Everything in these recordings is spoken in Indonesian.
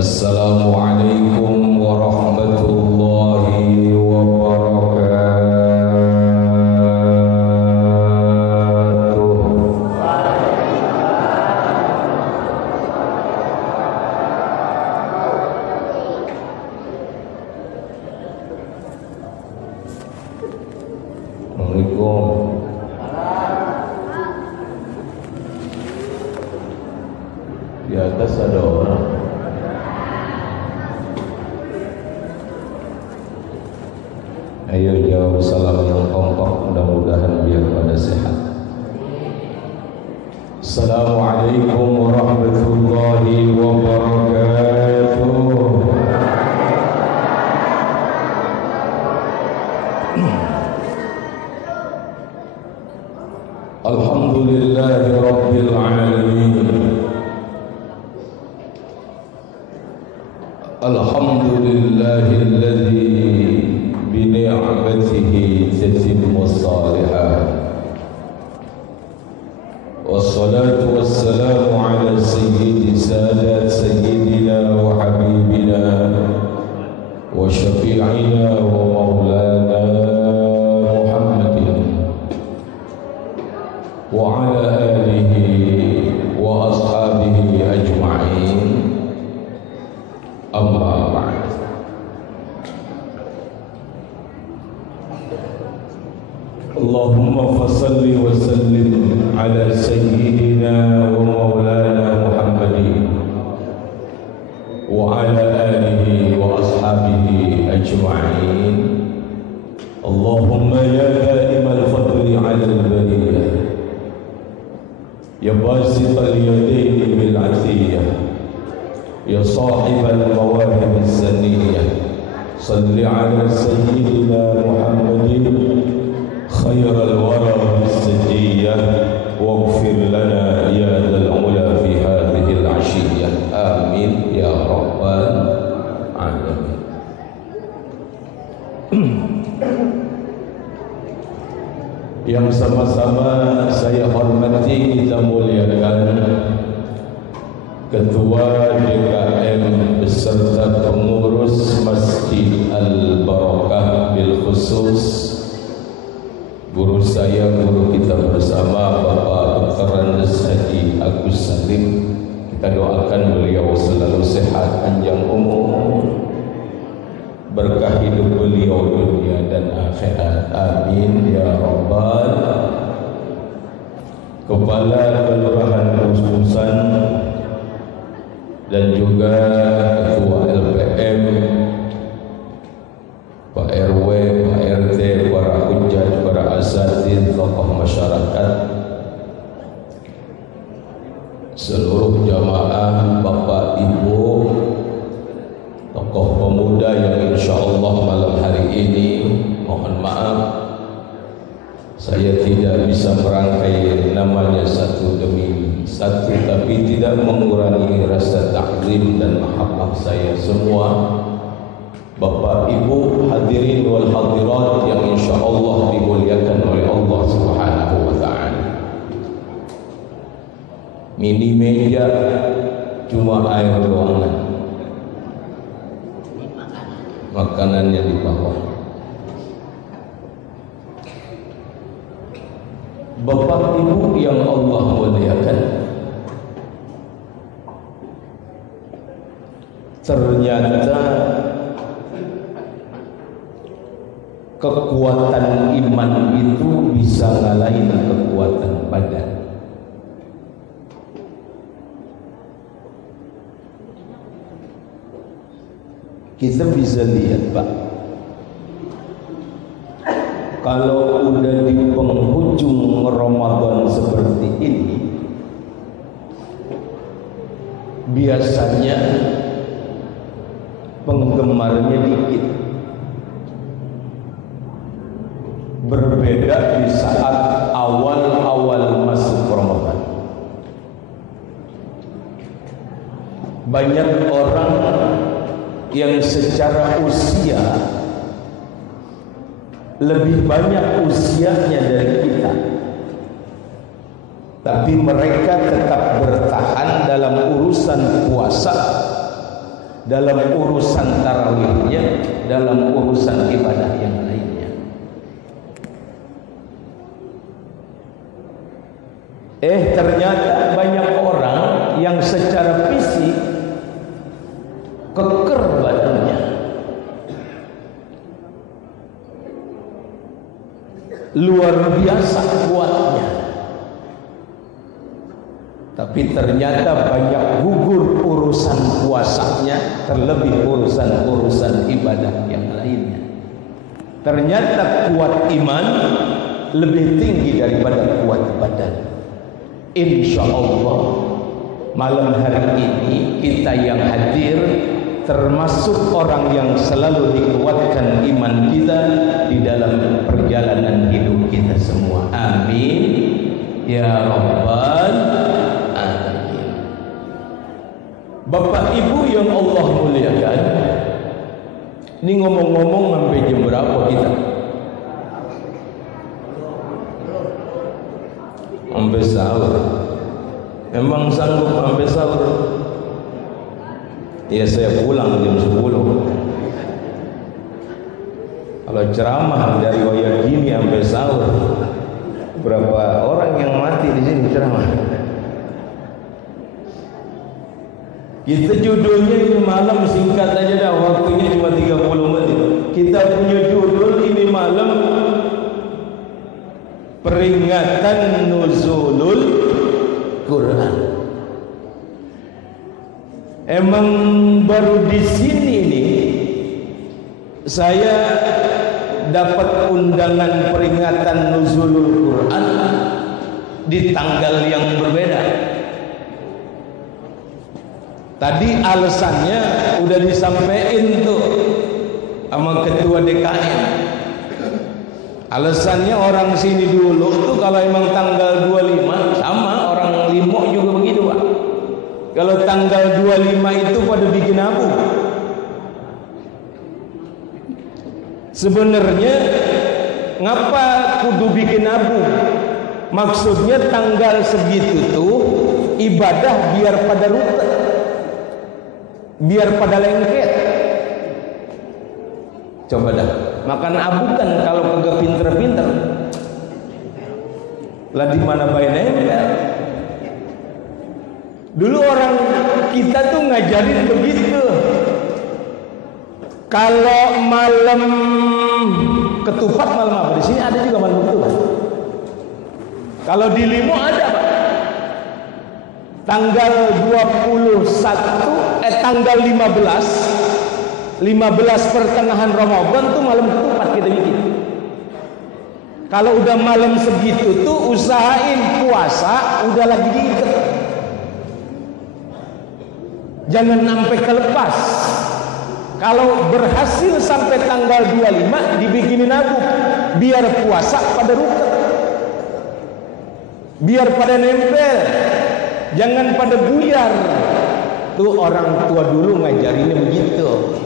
Assalamualaikum warahmatullahi wabarakatuh. Assalamualaikum. Di atas ada orang. Ayo jawab salam yang kompak, mudah-mudahan biar pada sehat. Assalamualaikum warahmatullahi wabarakatuh. Alhamdulillahi rabbil alamin. Alhamdulillahilladzi bini'matihi tatimmu shalihat. Wassalatu wassalamu ala sayyidi sadat sayyidina wa habibina wa syafi'ina wa maulana Muhammadin wa ala alihi wa ashabihi ajma'in. Amma ba'd. Allahumma fasalli wa sallim ala sayyidina wa maulana Muhammadin wa ala alihi wa ashabihi ajma'in. Allahumma ya da'imal fadli ala al-bariyah, ya basital yadaini bil 'atiyah, ya sahibal mawahib as-saniyah, salli ala sayyidina Muhammadin khairal wara bis-sajiyah waghfir lana ya dzal ula fi hadhihi al-'ashiyyah. Amin ya rabbal alamin. Yang sama-sama saya hormati, kita muliakan Ketua DKM beserta pengurus Masjid Al-Barakah, bil khusus guru saya, guru kita bersama Bapak Dr. Andes Haji Agus Salim. Kita doakan beliau selalu sehat, panjang umur, berkah hidup beliau dunia dan akhirat. Amin ya rabbal. Kepala Kelurahan Kususan dan juga Ketua LPM, Pak RW, Pak RT, para hujjah, para asatidz, tokoh masyarakat, seluruh jamaah, Bapak Ibu, tokoh pemuda yang insya Allah malam hari ini, mohon maaf saya tidak bisa merangkai namanya satu demi satu, tapi tidak mengurangi rasa taklim dan mahabbah saya semua. Bapak Ibu hadirin wal hadirat yang insya Allah dimuliakan oleh Allah Subhanahu wa ta'ala. Mini meja cuma air ruangan, makanannya di bawah. Bapak Ibu yang Allah muliakan, ternyata kekuatan iman itu bisa ngalahin kekuatan badan. Kita bisa lihat Pak, kalau udah di penghujung Ramadan seperti ini, biasanya penggemarnya dikit. Berbeda di saat awal-awal masuk Ramadan. Banyak orang yang secara usia lebih banyak usianya dari kita, tapi mereka tetap bertahan dalam urusan puasa dalam urusan tarawihnya, dalam urusan ibadah yang lainnya. Ternyata banyak orang yang secara fisik keker badannya, luar biasa kuatnya, tapi ternyata banyak gugur urusan puasanya, terlebih urusan ibadah yang lainnya. Ternyata kuat iman lebih tinggi daripada kuat badan. Insya Allah malam hari ini kita yang hadir termasuk orang yang selalu dikuatkan iman kita di dalam perjalanan hidup kita semua. Amin ya rabbal alamin. Bapak Ibu yang Allah muliakan, ini ngomong-ngomong sampai jam berapa kita? Sampai sahur. Memang sanggup sampai sahur? Ya saya pulang jam 10. Kalau ceramah dari wayang gini sampai sahur, berapa orang yang mati di sini ceramah? Kita judulnya ini malam, singkat aja dah, waktunya cuma 30 menit. Kita punya judul ini malam, peringatan nuzulul Quran. Emang baru di sini nih saya dapat undangan peringatan nuzulul Quran di tanggal yang berbeda. Tadi alasannya udah disampaikan tuh sama ketua DKM. Alasannya orang sini dulu tuh kalau emang tanggal 25 sama orang Limok juga begitu Pak. Kalau tanggal 25 itu pada bikin abu. Sebenarnya ngapa kudu bikin abu? Maksudnya tanggal segitu tuh ibadah biar pada rute, biar pada lengket. Coba dah, makan abu kan kalau kagak pinter-pinter lah di mana bayi nempel. Dulu orang kita tuh ngajarin begitu. Kalau malam ketupat, malam apa? Di sini ada juga malam ketupat. Kalau di Limo ada Pak. Tanggal 21, tanggal 15 pertengahan Ramadan tuh malam ketupat kita bikin. Kalau udah malam segitu tuh usahain puasa udah lagi diikat. Jangan sampai kelepas. Kalau berhasil sampai tanggal 25 dibikinin abu biar puasa pada rukun. Biar pada nempel. Jangan pada buyar. Tuh orang tua dulu ngajarinnya begitu.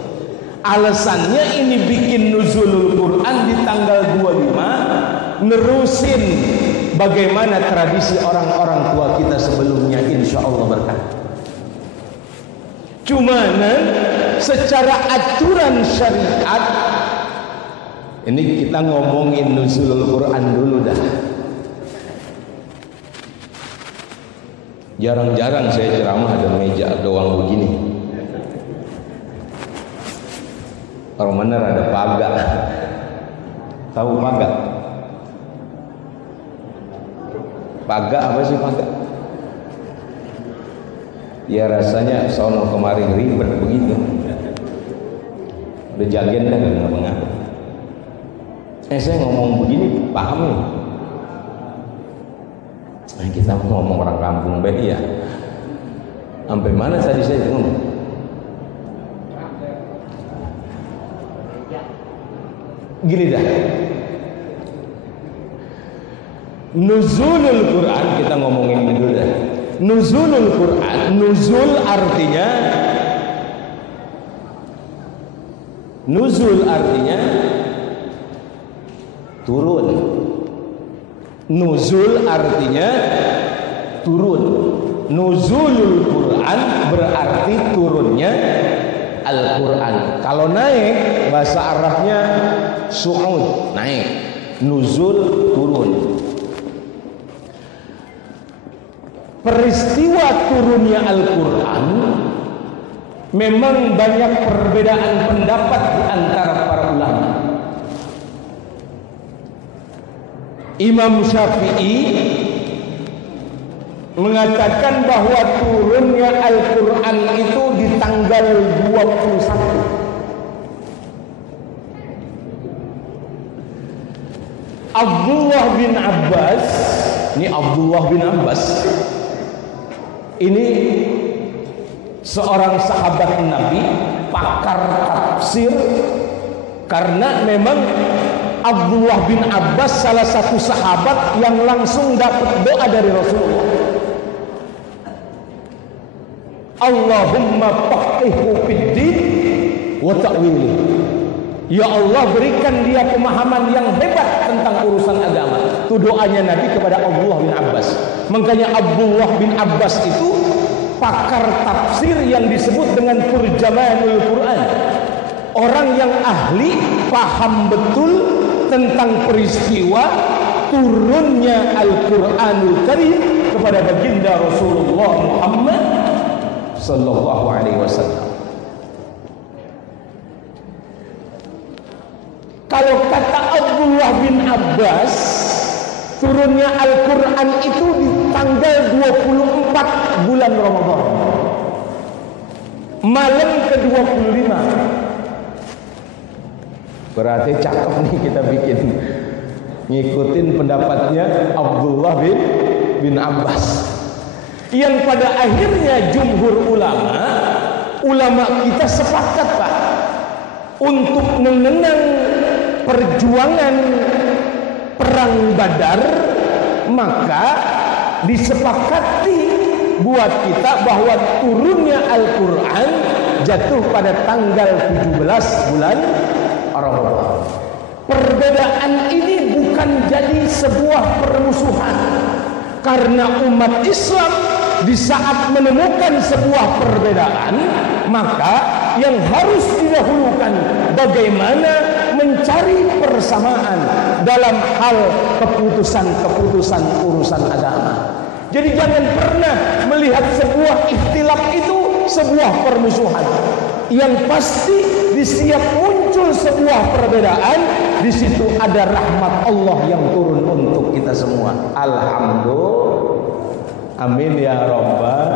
Alasannya ini bikin nuzulul Quran di tanggal 25, nerusin bagaimana tradisi orang-orang tua kita sebelumnya, insya Allah berkah. Cuman secara aturan syariat, ini kita ngomongin nuzulul Quran dulu dah. Jarang-jarang saya ceramah ada meja doang begini. Kalau bener ada pagar. Tahu pagar? Pagar apa sih pagar? Ya rasanya sono kemarin ribet begitu. Udah jagain dah nggak mengapa. Saya ngomong begini paham nih. Nah, kita ngomong orang kampung baik ya. Sampai mana tadi saya ngomong? Gini dah. Nuzulul Quran kita ngomongin dulu dah. Nuzulul Quran, nuzul artinya turun. Nuzul artinya turun. Nuzulul Quran berarti turunnya Al-Quran. Kalau naik, bahasa Arabnya su'ud, naik. Nuzul, turun. Peristiwa turunnya Al-Quran memang banyak perbedaan pendapat di antara para ulama. Imam Syafi'i mengatakan bahwa turunnya Al-Quran itu di tanggal 21. Abdullah bin Abbas, ini seorang sahabat Nabi, pakar tafsir, karena memang Abdullah bin Abbas salah satu sahabat yang langsung dapat doa dari Rasulullah. Allahumma faqihhu fid-din wa ta'wili. Ya Allah, berikan dia pemahaman yang hebat tentang urusan agama. Itu doanya Nabi kepada Abdullah bin Abbas. Makanya Abdullah bin Abbas itu pakar tafsir yang disebut dengan turjamanul Quran. Orang yang ahli, paham betul tentang peristiwa turunnya Al-Quranul Karim kepada baginda Rasulullah Muhammad sallallahu alaihi wasallam. Kalau kata Abdullah bin Abbas, turunnya Al-Quran itu di tanggal 24 bulan Ramadan, malam ke-25. Berarti cakep nih kita bikin ngikutin pendapatnya Abdullah bin Abbas, yang pada akhirnya jumhur ulama kita sepakat, Pak, untuk mengenang perjuangan perang Badar, maka disepakati buat kita bahwa turunnya Al-Quran jatuh pada tanggal 17 bulan Ramadan. Perbedaan ini bukan jadi sebuah permusuhan, karena umat Islam di saat menemukan sebuah perbedaan, maka yang harus didahulukan bagaimana mencari persamaan dalam hal keputusan-keputusan urusan agama. Jadi jangan pernah melihat sebuah ikhtilaf itu sebuah permusuhan. Yang pasti di setiap muncul sebuah perbedaan, di situ ada rahmat Allah yang turun untuk kita semua. Alhamdulillah, amin ya rabbal.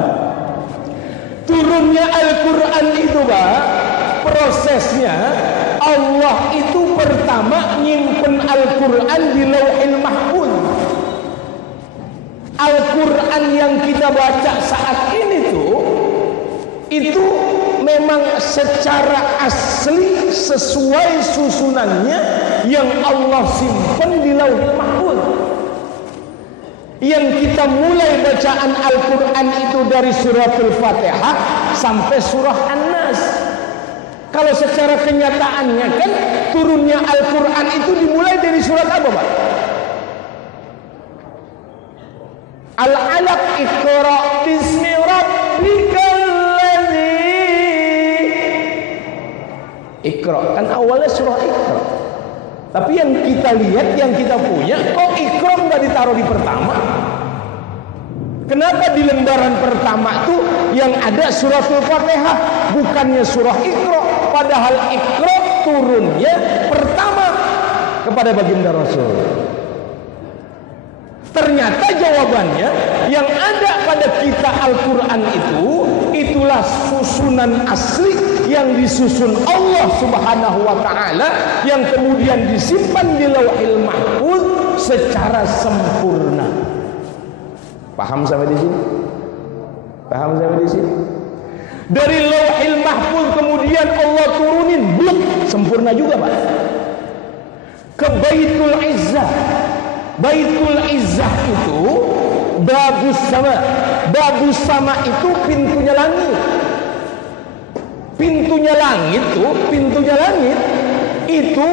Turunnya Al-Quran itu, Pak, prosesnya Allah itu pertama nyimpen Al-Quran di Lauhil Mahfuz. Al-Quran yang kita baca saat ini tuh, itu memang secara asli sesuai susunannya yang Allah simpen di Lauhil Mahfuz. Yang kita mulai bacaan Al-Quran itu dari suratul Fatihah sampai surah An-Nas. Kalau secara kenyataannya kan turunnya Al-Quran itu dimulai dari surat apa, Pak? Al-Alaq, Iqra bismi rabbikal ladzi. Iqra kan awalnya surah Iqra. Tapi yang kita lihat, yang kita punya, kok Iqra nggak ditaruh di pertama? Kenapa di lembaran pertama tuh yang ada suratul Fatihah, bukannya surah Iqra? Padahal Iqra turunnya pertama kepada baginda Rasul. Ternyata jawabannya yang ada pada kita Al-Quran itu, itulah susunan asli yang disusun Allah Subhanahu wa Ta'ala, yang kemudian disimpan di Lauhil Mahfuz secara sempurna. Paham sampai di sini? Paham sampai di sini? Dari Lauhil Mahfuz kemudian Allah turunin, bluk, sempurna juga, Pak, ke Baitul Izzah. Baitul Izzah itu babus sama. Babus sama itu pintunya langit. Pintunya langit itu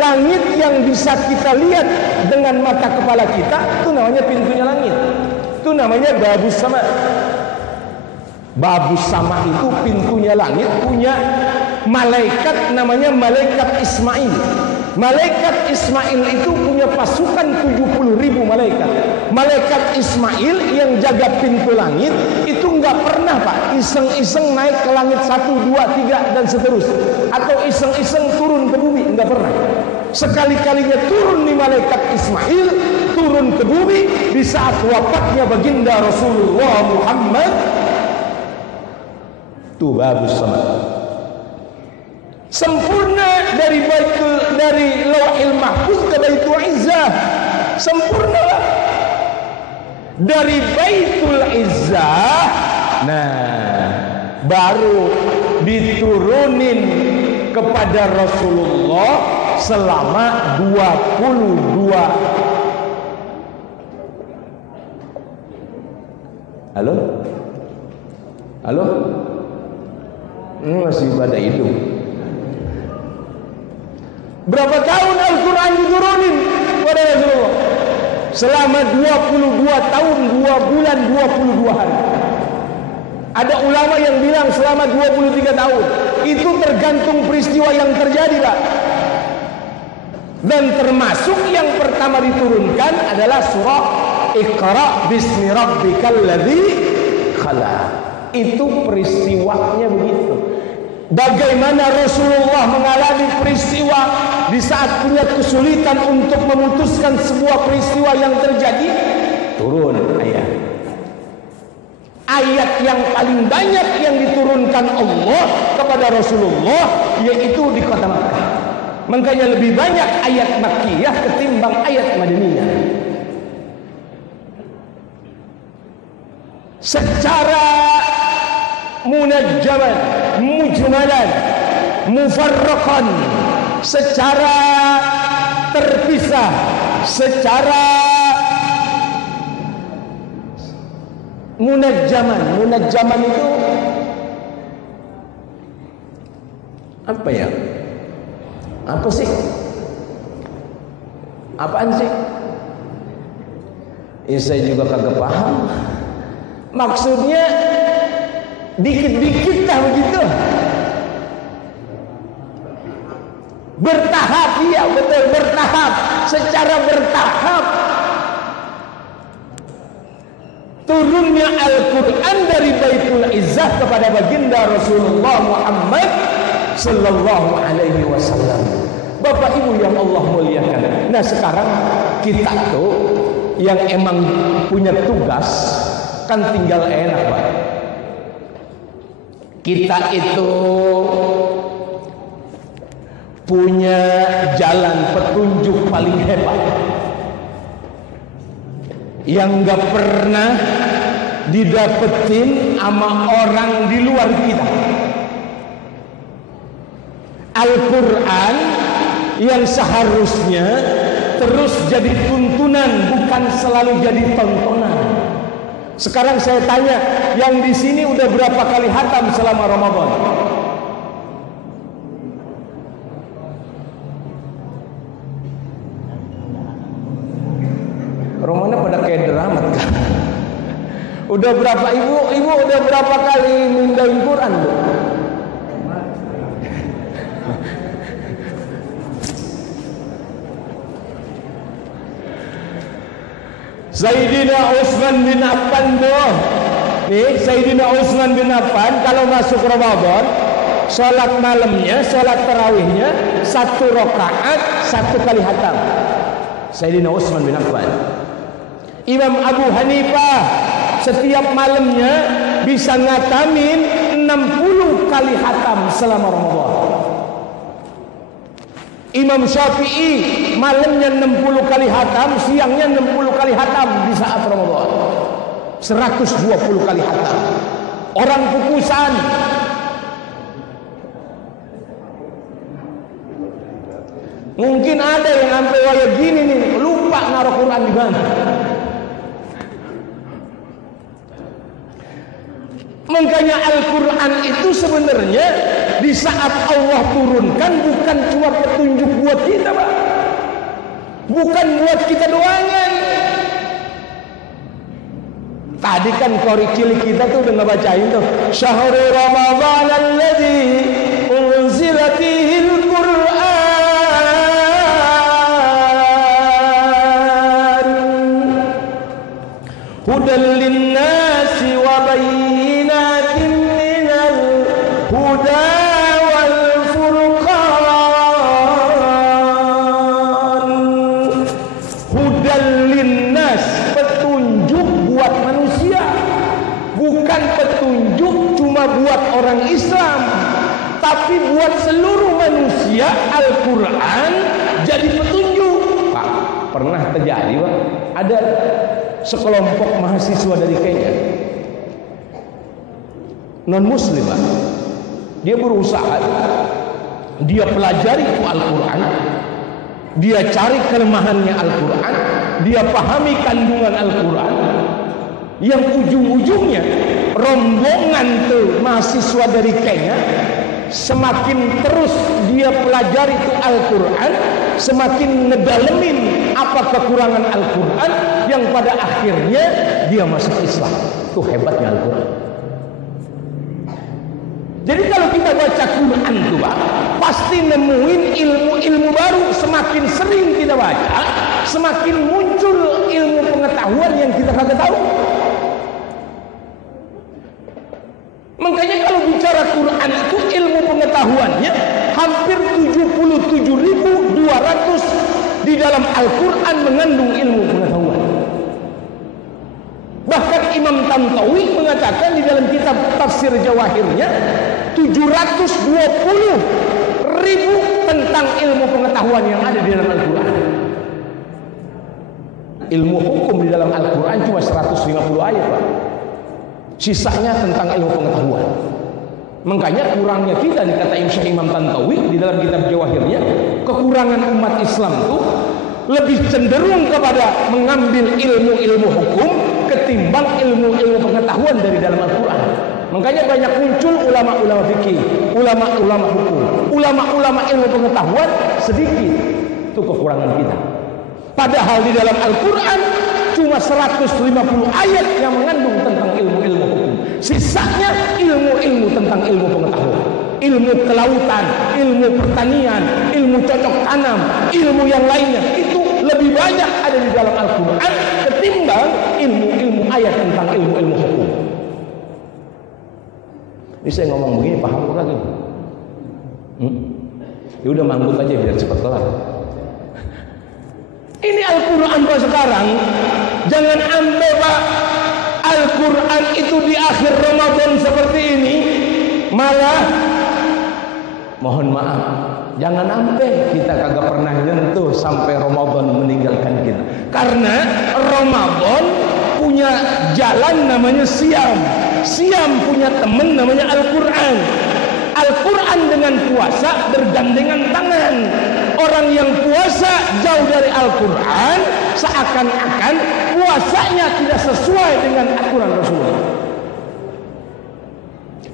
langit yang bisa kita lihat dengan mata kepala kita, itu namanya pintunya langit. Itu namanya babus sama. Babus sama itu pintunya langit punya malaikat namanya malaikat Ismail. Malaikat Ismail itu punya pasukan 70.000 malaikat. Malaikat Ismail yang jaga pintu langit itu nggak pernah Pak iseng-iseng naik ke langit 1, 2, 3 dan seterusnya, atau iseng-iseng turun ke bumi, nggak pernah. Sekali-kalinya turun nih malaikat Ismail, turun ke bumi di saat wafatnya baginda Rasulullah Muhammad. Tuh bagus sama. Sempurna dari Lauhil Mahfuz ke Baitul Izzah. Sempurna dari Baitul Izzah. Nah, baru diturunin kepada Rasulullah selama 22. Halo? Halo? Masih pada hidup. Berapa tahun Al-Quran diturunin kepada Rasulullah? Selama 22 tahun, 2 bulan, 22 hari. Ada ulama yang bilang selama 23 tahun. Itu tergantung peristiwa yang terjadi Pak. Dan termasuk yang pertama diturunkan adalah surah Iqra bismi rabbikal ladzi khalaq. Itu peristiwanya begitu. Bagaimana Rasulullah mengalami peristiwa di saat punya kesulitan untuk memutuskan sebuah peristiwa yang terjadi, turun ayat. Ayat yang paling banyak yang diturunkan Allah kepada Rasulullah yaitu di kota Makkah. Makanya lebih banyak ayat Makkiyah ketimbang ayat Madaniyah. Secara munajjaman, mujmalan, mufarraqan, secara terpisah, secara munajjaman. Munajjaman itu apa ya? Apa sih? Apaan sih? Saya juga kagak paham. Maksudnya dikit-dikit lah begitu. Bertahap, iya betul, bertahap. Secara bertahap turunnya Al-Quran dari Baitul Izzah kepada baginda Rasulullah Muhammad Sallallahu Alaihi Wasallam. Bapak Ibu yang Allah muliakan. Nah sekarang kita tuh yang emang punya tugas kan tinggal enak Pak. Kita itu punya jalan petunjuk paling hebat yang gak pernah didapetin sama orang di luar kita. Al-Quran yang seharusnya terus jadi tuntunan, bukan selalu jadi tontonan. Sekarang saya tanya, yang di sini udah berapa kali khatam selama Ramadan? Romannya pada kayak drama kan? Udah berapa ibu udah berapa kali mindahin Quran Bu? Sayyidina Utsman bin Affan tuh. Nih, Sayyidina Utsman bin Affan kalau masuk Ramadan, sholat malamnya, sholat tarawihnya 1 rakaat 1 kali khatam. Sayyidina Utsman bin Affan. Imam Abu Hanifah setiap malamnya bisa ngatamin 60 kali khatam selama Ramadan. Imam Syafi'i malamnya 60 kali khatam, siangnya 60 kali khatam di saat Ramadan. 120 kali khatam. Orang kukusan. Mungkin ada yang sampai kayak gini nih, lupa naruh Quran di mana. Makanya Al-Quran itu sebenarnya di saat Allah turunkan bukan cuma petunjuk buat kita Pak, bukan buat kita doangan, Tadi kan kori cilik kita tuh udah ngebacain tuh Syahrul Ramadhan alladzi unzila fihil Qur'an hudan linnasi wa bayyinatin minal huda wal furqan. Hudan linnas, petunjuk buat manusia, bukan petunjuk cuma buat orang Islam, tapi buat seluruh manusia. Al-Quran jadi petunjuk. Pak, pernah terjadi Pak, ada sekelompok mahasiswa dari Kenya, non muslim Pak, dia berusaha, dia pelajari Al-Quran, dia cari kelemahannya Al-Quran, dia pahami kandungan Al-Quran, yang ujung-ujungnya rombongan tuh mahasiswa dari Kenya semakin terus dia pelajari itu Al-Quran, semakin ngedalemin apa kekurangan Al-Quran, yang pada akhirnya dia masuk Islam. Itu hebatnya Al-Quran. Jadi kalau kita baca Quran tuh Pak, pasti nemuin ilmu-ilmu baru. Semakin sering kita baca, semakin muncul ilmu pengetahuan yang kita kagak tahu. Makanya kalau bicara Quran itu ilmu pengetahuannya hampir 77.200 di dalam Al-Quran mengandung ilmu pengetahuan. Bahkan Imam Tantawi mengatakan di dalam kitab tafsir Jawahirnya 720.000 tentang ilmu pengetahuan yang ada di dalam Al-Quran. Ilmu hukum di dalam Al-Quran cuma 150 ayat Pak. Sisanya tentang ilmu pengetahuan. Makanya kurangnya kita, dikata Syekh Imam Tantawi di dalam kitab Jawahirnya, kekurangan umat Islam itu lebih cenderung kepada mengambil ilmu-ilmu hukum ketimbang ilmu-ilmu pengetahuan dari dalam Al-Quran. Makanya banyak muncul ulama-ulama fikih, ulama-ulama hukum, ulama-ulama ilmu pengetahuan sedikit. Itu kekurangan kita. Padahal di dalam Al-Quran cuma 150 ayat yang mengandung tentang ilmu-ilmu hukum. Sisanya ilmu-ilmu tentang ilmu pengetahuan, ilmu kelautan, ilmu pertanian, ilmu cocok tanam, ilmu yang lainnya. Itu lebih banyak ada di dalam Al-Quran ketimbang ilmu-ilmu ayat tentang ilmu-ilmu hukum. Ini saya ngomong begini paham kok lagi? Ya udah manggut aja biar cepat kelar. Ini Al-Quran Pak sekarang. Jangan ambil Pak, Al-Quran itu di akhir Ramadan seperti ini malah mohon maaf, jangan sampai kita kagak pernah nyentuh sampai Ramadan meninggalkan kita. Karena Ramadan punya jalan namanya siam, siam punya teman namanya Al-Quran. Al-Quran dengan puasa bergandengan tangan. Orang yang puasa jauh dari Al-Quran, seakan-akan puasanya tidak sesuai dengan aturan Rasulullah.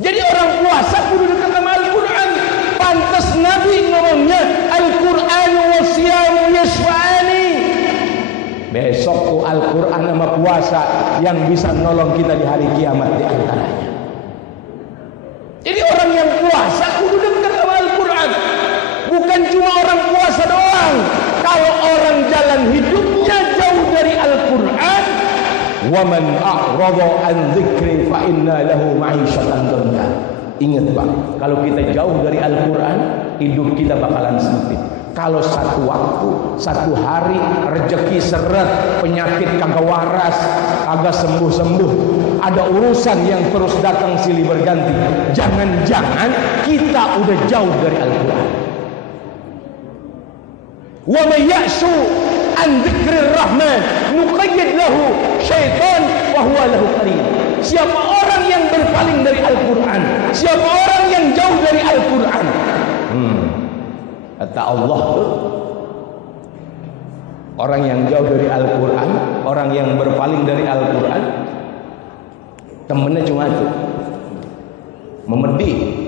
Jadi orang puasa kudu dekat sama Al-Quran. Pantas Nabi ngomongnya Al-Quran wa siyamu yashfa'ani. Besok tuh Al-Quran sama puasa yang bisa nolong kita di hari kiamat di antaranya. Jadi orang yang puasa kudu dekat sama Al-Quran. Bukan cuma orang puasa doang. Kalau orang jalan hidupnya jauh dari Al-Quran, wa man a'rada an dzikri fa inna lahu ma'isyatan dhanka. Ingat Pak, kalau kita jauh dari Al-Quran, hidup kita bakalan sempit. Kalau satu waktu, satu hari rezeki seret, penyakit kagak waras, kagak sembuh-sembuh, ada urusan yang terus datang silih berganti, jangan-jangan kita udah jauh dari Al-Quran. Wa may ya'shu an dzikrir rahman nuqayyid lahu syaitan wa huwa lahu qarin. Siapa orang yang berpaling dari Al-Quran, siapa orang yang jauh dari Al-Quran, kata Allah, orang yang jauh dari Al-Quran, orang yang berpaling dari Al-Quran, temennya cuma itu, memedih.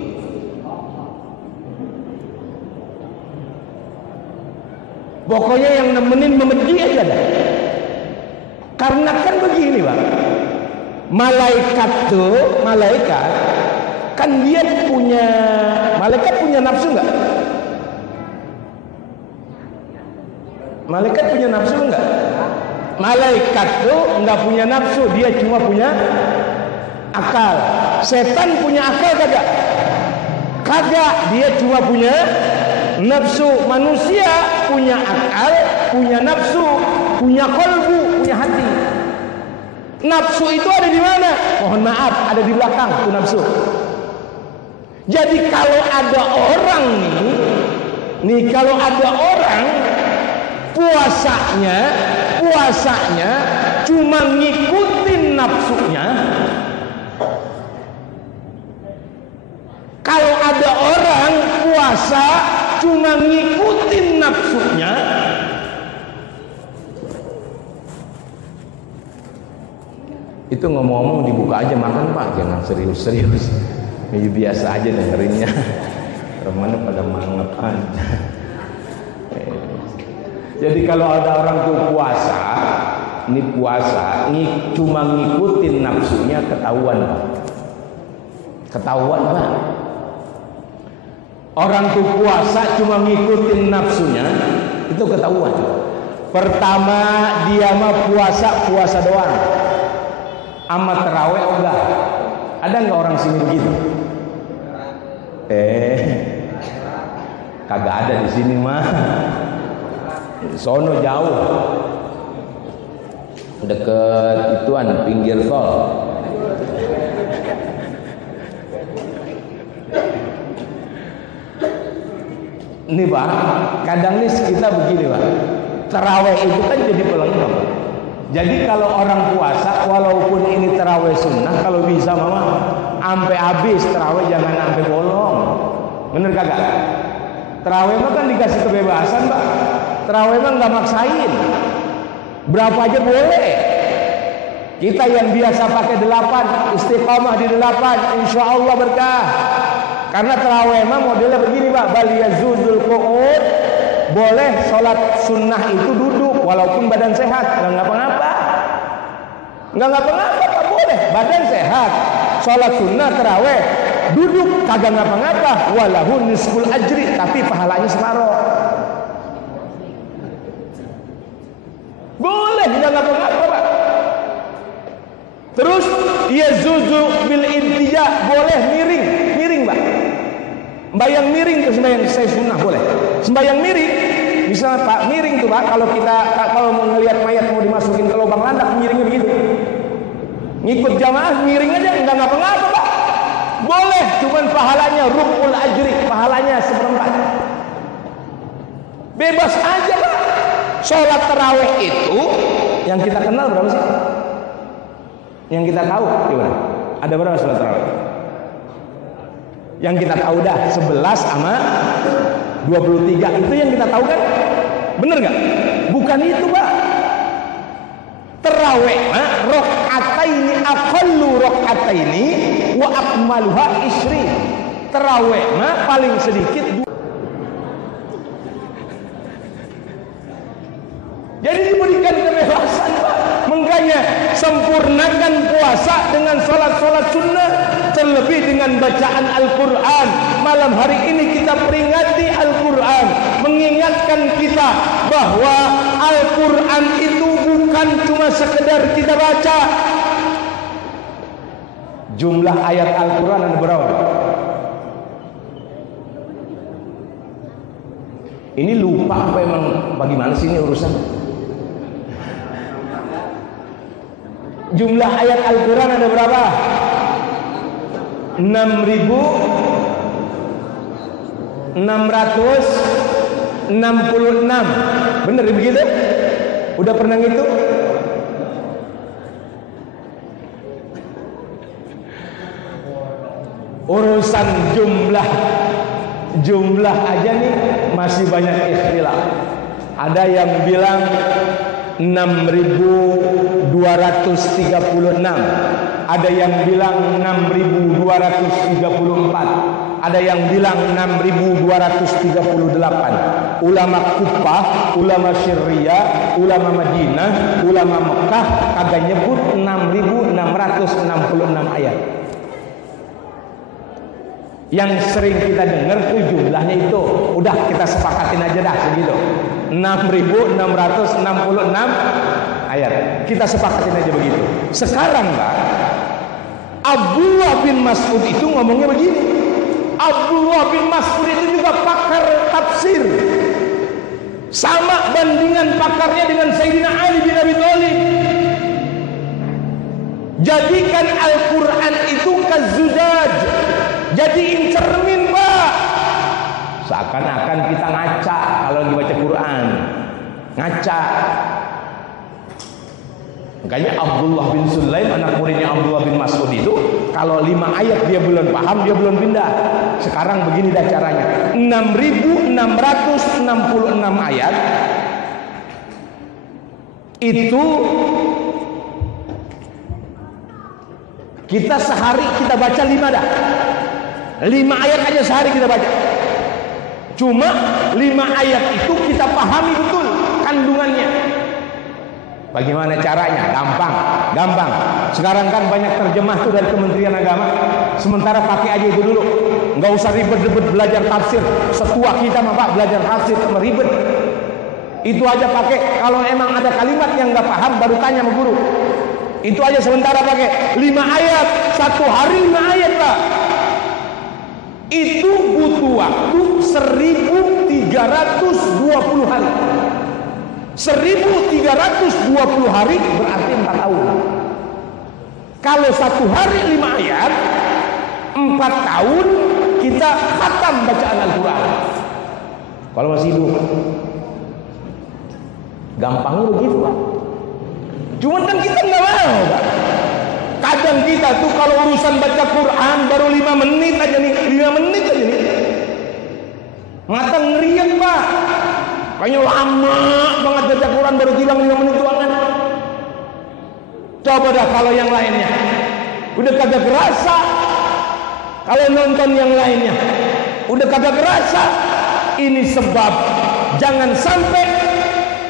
Pokoknya yang nemenin memedih aja dah. Karena kan begini Pak, Malaikat kan dia punya, malaikat punya nafsu nggak? Malaikat punya nafsu nggak? Malaikat tuh nggak punya nafsu, dia cuma punya akal. Setan punya akal kagak? Kagak, dia cuma punya nafsu. Manusia punya akal, punya nafsu, punya kolbu, punya hati. Nafsu itu ada di mana? Mohon maaf, ada di belakang itu nafsu. Jadi kalau ada orang nih kalau ada orang puasanya cuma ngikutin nafsunya. Kalau ada orang puasa cuma ngikutin nafsunya, itu ngomong-ngomong dibuka aja makan Pak, jangan serius-serius. Biasa aja dengerinnya. Teman pada mangap aja. Jadi kalau ada orang tuh puasa cuma ngikutin nafsunya, ketahuan Pak. Ketahuan Pak. Orang tuh puasa cuma ngikutin nafsunya, itu ketahuan. Pertama dia mah puasa doang. Amat terawih enggak? Ada enggak orang sini begitu? Kagak ada di sini mah. Sono jauh. Deket ituan pinggir tol. Ini Pak, kadang nih kita begini Pak. Terawih itu kan jadi pelengkap. Jadi kalau orang puasa, walaupun ini terawih sunnah, kalau bisa mama sampai habis terawih, jangan sampai bolong. Bener kagak? Terawih mah kan dikasih kebebasan Pak. Terawih mah nggak maksain. Berapa aja boleh. Kita yang biasa pakai 8, istiqomah di 8, insya Allah berkah. Karena terawih mah modelnya begini Pak, bal yazuzul qu'ud. Boleh sholat sunnah itu duduk walaupun badan sehat, nggak ngapa-ngapa. Nggak ngapa-ngapa Pak, boleh, badan sehat. Sholat sunnah terawih duduk kagak ngapa-ngapa, walahu nisful ajri, tapi pahalanya separuh. Boleh, nggak ngapa-ngapa Pak. Terus yazuzu bil intija, boleh miring Pak. Sembayang miring ke sembayang saya sunnah boleh. Sembayang miring, misalnya Pak miring tuh Pak, kalau mau ngelihat mayat mau dimasukin ke lubang landak miringnya begitu. Ngikut jamaah miring aja enggak ngapa-ngapa Pak. Boleh, cuman pahalanya rubul ajri, pahalanya seperempat. Bebas aja Pak. Sholat tarawih itu yang kita kenal berapa sih? Yang kita tahu gimana? Ada berapa sholat tarawih? Yang kita tahu dah 11 sama 23, itu yang kita tahu kan? Bener nggak? Bukan itu Pak. Terawih rakaataini aqallu rakaataini wa akmaluha isri. Terawih paling sedikit 2. Jadi diberikan kebebasan Pak. Makanya sempurnakan puasa dengan sholat sunnah, terlebih dengan bacaan Al-Quran. Malam hari ini kita peringati Al-Quran, mengingatkan kita bahwa Al-Quran itu bukan cuma sekedar kita baca. Jumlah ayat Al-Quran ada berapa? Ini lupa apa emang bagaimana sih ini urusan? Jumlah ayat Al-Quran ada berapa? 6.666. Bener begitu? Udah pernah ngitung? Urusan jumlah aja nih masih banyak ikhtilaf. Ada yang bilang 6.236, ada yang bilang 6.234, ada yang bilang 6.238. Ulama Kufah, ulama Syria, ulama Madinah, ulama Mekah kagak nyebut 6.666. ayat. Yang sering kita dengar tuh jumlahnya itu. Udah kita sepakatin aja dah segitu. 6.666 ayat. Kita sepakatin aja begitu. Sekarang Pak, Abdullah bin Mas'ud itu ngomongnya begini. Abdullah bin Mas'ud itu juga pakar tafsir. Sama bandingan pakarnya dengan Sayyidina Ali bin Abi Thalib. Jadikan Al-Quran itu kazujaj, jadiin cermin Pak. Seakan-akan kita ngaca kalau lagi baca Quran, ngaca. Makanya Abdullah bin Sulaim, anak muridnya Abdullah bin Mas'ud itu, kalau 5 ayat dia belum paham, dia belum pindah. Sekarang begini dah caranya. 6.666 ayat itu kita sehari kita baca 5 dah. 5 ayat aja sehari kita baca. Cuma 5 ayat itu kita pahami betul kandungannya. Bagaimana caranya? Gampang. Sekarang kan banyak terjemah tuh dari Kementerian Agama. Sementara pakai aja itu dulu. Nggak usah ribet-ribet belajar tafsir. Setua kita mah Pak belajar tafsir sama ribet. Itu aja pakai. Kalau emang ada kalimat yang nggak paham baru tanya sama guru. Itu aja sementara pakai 5 ayat. 1 hari 5 ayat Pak. Itu butuh waktu 1.320 hari. 1.320 hari berarti 4 tahun. Kalau 1 hari 5 ayat, 4 tahun kita khatam bacaan Al-Quran. Kalau masih hidup, gampangnya begitu Pak. Cuman kan kita nggak mau Pak. Kadang kita tuh kalau urusan baca Quran baru 5 menit aja nih, 5 menit aja nih. Mata ngeriak Pak. Kayaknya lama banget baca Quran baru bilang 5 menit doang kan. Coba dah kalau yang lainnya. Udah kagak kerasa. Kalau nonton yang lainnya udah kagak kerasa. Ini sebab jangan sampai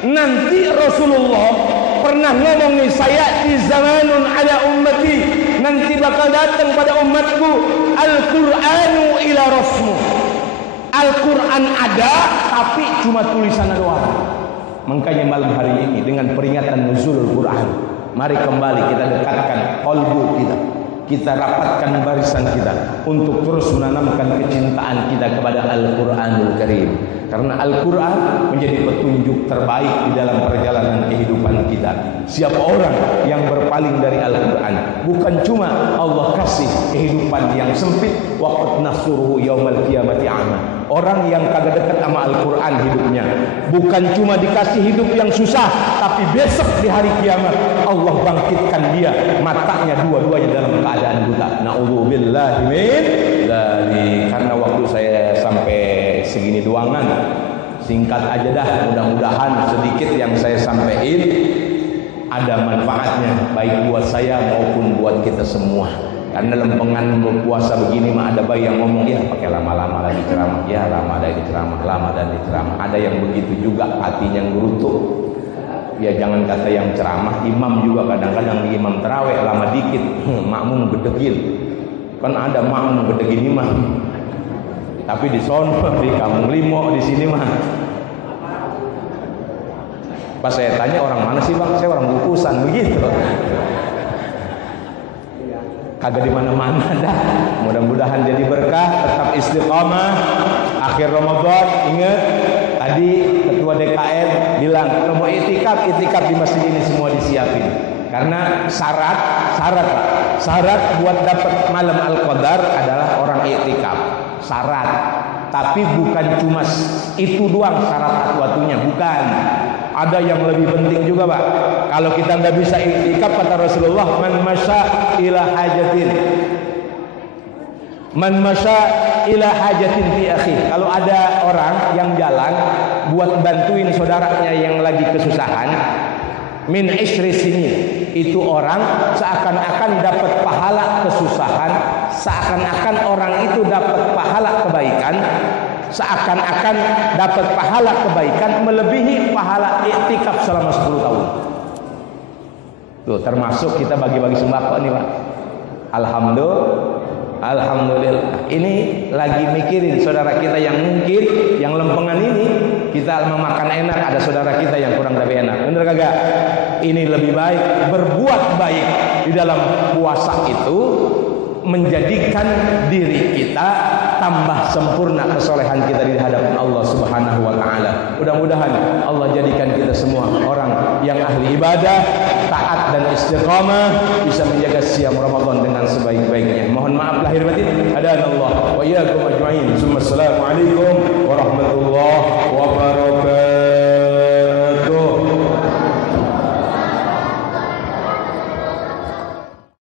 nanti Rasulullah pernah ngomong nih, saya di zamanun ala ummati, nanti bakal datang pada umatku Al-Qur'anu ila rasmu. Al-Quran ada tapi cuma tulisan doang. Makanya malam hari ini dengan peringatan nuzulul Quran, mari kembali kita dekatkan qalbu kita, kita rapatkan barisan kita untuk terus menanamkan kecintaan kita kepada Al-Quranul Karim. Karena Al-Quran menjadi petunjuk terbaik di dalam perjalanan kehidupan kita. Siapa orang yang berpaling dari Al-Quran, bukan cuma Allah kasih kehidupan yang sempit, waqad nasuruhu yaumal qiyamati a'ma. Orang yang kagak dekat sama Al-Quran hidupnya, bukan cuma dikasih hidup yang susah, tapi besok di hari kiamat Allah bangkitkan dia, matanya dua-duanya dalam keadaan buta. Na'udzubillahi min dzalik. Karena waktu saya sampai segini doangan, singkat aja dah. Mudah-mudahan sedikit yang saya sampaikan ada manfaatnya, baik buat saya maupun buat kita semua. Karena lempengan puasa begini mah ada bayi yang ngomong, ya pakai lama-lama lagi ceramah, ya lama lagi ceramah, lama dan ceramah. Ada yang begitu juga hatinya ngerutuk. Ya jangan kata yang ceramah, imam juga kadang-kadang imam terawih lama dikit, makmum gedegin. Kan ada makmum gedegin imam. Tapi di sono, di Kampung Limo, di sini mah. Pas saya tanya orang mana sih Bang? Saya orang Bukusan begitu. Kagak di mana-mana dah. Mudah-mudahan jadi berkah, tetap istiqamah. Akhir Ramadan, ingat tadi ketua DKM bilang kalau mau itikaf di masjid ini semua disiapin. Karena syarat buat dapat malam Al-Qadar adalah orang itikaf. Syarat. Tapi bukan cuma itu doang syarat waktunya, bukan. Ada yang lebih penting juga Pak. Kalau kita nggak bisa iktikaf, kata Rasulullah, man masya ila hajatin fi akhi. Kalau ada orang yang jalan buat bantuin saudaranya yang lagi kesusahan, min isri sini, itu orang seakan-akan dapat pahala kesusahan, seakan-akan orang itu dapat pahala kebaikan, seakan-akan dapat pahala kebaikan melebihi pahala iktikaf selama 10 tahun. Tuh, termasuk kita bagi-bagi sembako nih Pak. Alhamdulillah. Ini lagi mikirin saudara kita yang mungkin yang lempengan ini, kita memakan enak, ada saudara kita yang kurang tapi enak. Bener kagak? Ini lebih baik berbuat baik di dalam puasa itu menjadikan diri kita tambah sempurna kesolehan kita di hadapan Allah Subhanahu wa taala. Mudah-mudahan Allah jadikan kita semua orang yang ahli ibadah, taat dan istiqamah, bisa menjaga siam Ramadan dengan sebaik-baiknya. Mohon maaf lahir batin. Hadanallah wa iyyakum ajmain. Assalamualaikum warahmatullahi